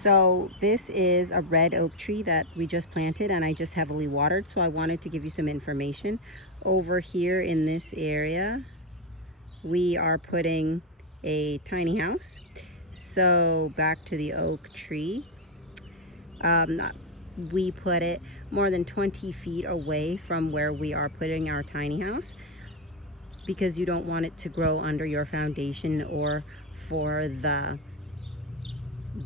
So this is a red oak tree that we just planted and I just heavily watered. So I wanted to give you some information. Over here in this area, we are putting a tiny house. So back to the oak tree. We put it more than 20 feet away from where we are putting our tiny house because you don't want it to grow under your foundation or for the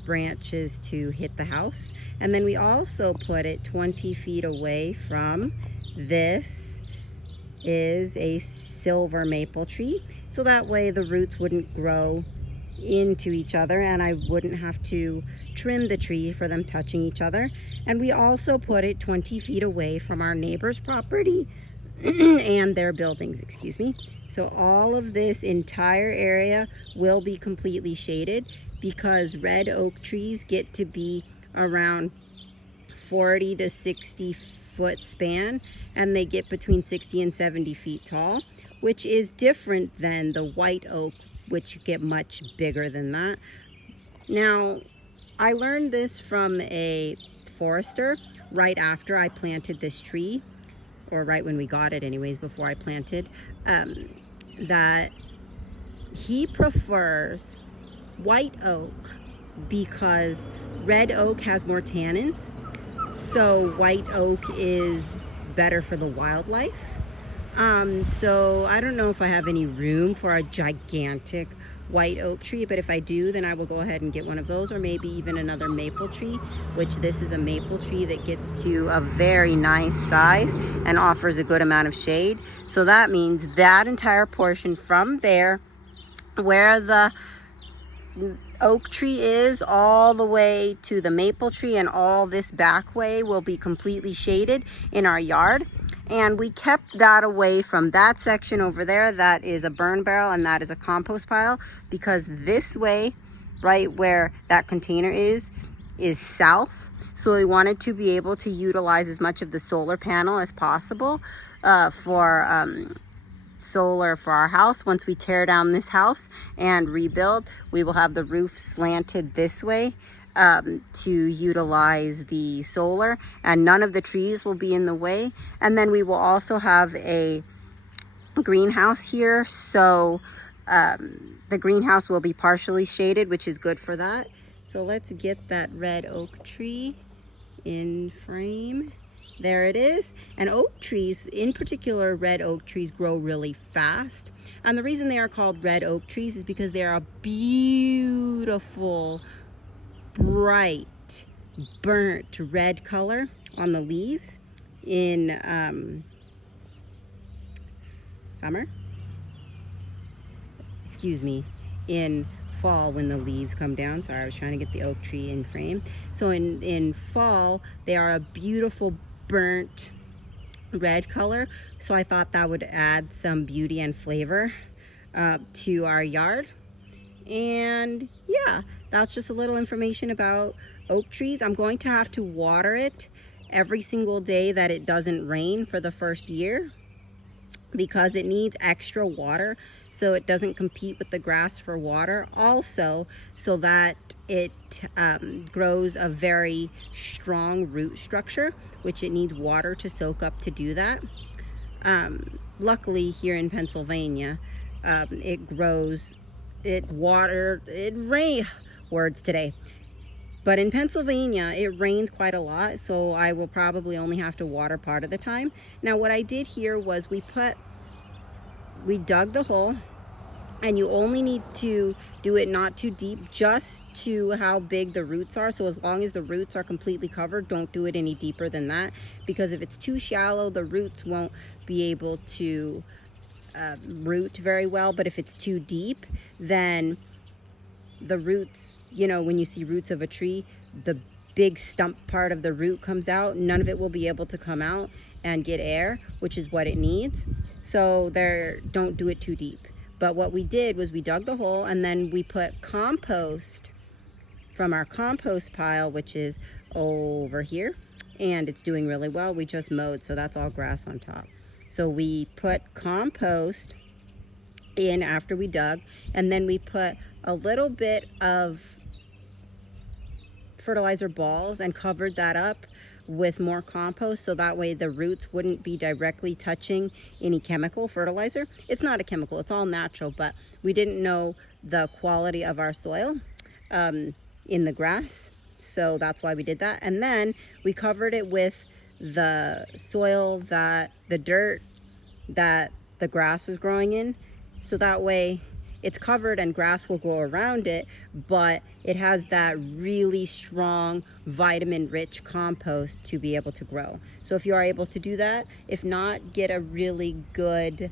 branches to hit the house. And then we also put it 20 feet away from this is a silver maple tree, so that way the roots wouldn't grow into each other and I wouldn't have to trim the tree for them touching each other. And we also put it 20 feet away from our neighbor's property and their buildings, excuse me. So all of this entire area will be completely shaded because red oak trees get to be around 40 to 60 foot span and they get between 60 and 70 feet tall, which is different than the white oak, which get much bigger than that. Now, I learned this from a forester right after I planted this tree, or right when we got it anyways, before I planted, that he prefers white oak because red oak has more tannins. So white oak is better for the wildlife. So I don't know if I have any room for a gigantic white oak tree, but if I do, then I will go ahead and get one of those, or maybe even another maple tree, which this is a maple tree that gets to a very nice size and offers a good amount of shade. So that means that entire portion from there where the oak tree is all the way to the maple tree and all this back way will be completely shaded in our yard. And we kept that away from that section over there. That is a burn barrel and that is a compost pile, because this way, right where that container is south. So we wanted to be able to utilize as much of the solar panel as possible for solar for our house. Once we tear down this house and rebuild, we will have the roof slanted this way to utilize the solar, and none of the trees will be in the way. And then we will also have a greenhouse here, so the greenhouse will be partially shaded, which is good for that. So let's get that red oak tree in frame. There it is. And oak trees, in particular red oak trees, grow really fast. And the reason they are called red oak trees is because they are a beautiful, bright, burnt red color on the leaves in summer. Excuse me, in fall when the leaves come down. Sorry, I was trying to get the oak tree in frame. So in fall, they are a beautiful burnt red color. So I thought that would add some beauty and flavor to our yard. And yeah, that's just a little information about oak trees. I'm going to have to water it every single day that it doesn't rain for the first year, because it needs extra water so it doesn't compete with the grass for water. Also, so that it grows a very strong root structure, which it needs water to soak up to do that. Luckily here in Pennsylvania, words today. But in Pennsylvania, it rains quite a lot, so I will probably only have to water part of the time. Now, what I did here was we dug the hole, and you only need to do it not too deep, just to how big the roots are. So as long as the roots are completely covered, don't do it any deeper than that, because if it's too shallow, the roots won't be able to root very well. But if it's too deep, then the roots, you know, when you see roots of a tree, the big stump part of the root comes out. None of it will be able to come out and get air, which is what it needs. So don't do it too deep. But what we did was we dug the hole, and then we put compost from our compost pile, which is over here, and it's doing really well. We just mowed, so that's all grass on top. So we put compost in after we dug, and then we put a little bit of fertilizer balls and covered that up with more compost, so that way the roots wouldn't be directly touching any chemical fertilizer. It's not a chemical, it's all natural, but we didn't know the quality of our soil in the grass, so that's why we did that. And then we covered it with the soil, the dirt that the grass was growing in, so that way it's covered and grass will grow around it, but it has that really strong vitamin rich compost to be able to grow. So if you are able to do that, if not, get a really good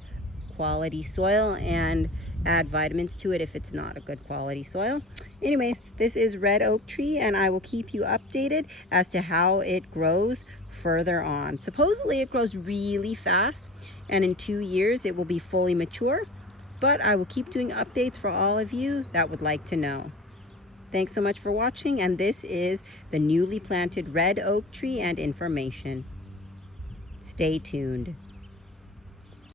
quality soil and add vitamins to it if it's not a good quality soil. Anyways, this is red oak tree, and I will keep you updated as to how it grows further on. Supposedly it grows really fast, and in 2 years it will be fully mature, but I will keep doing updates for all of you that would like to know. Thanks so much for watching, and this is the newly planted red oak tree and information. Stay tuned.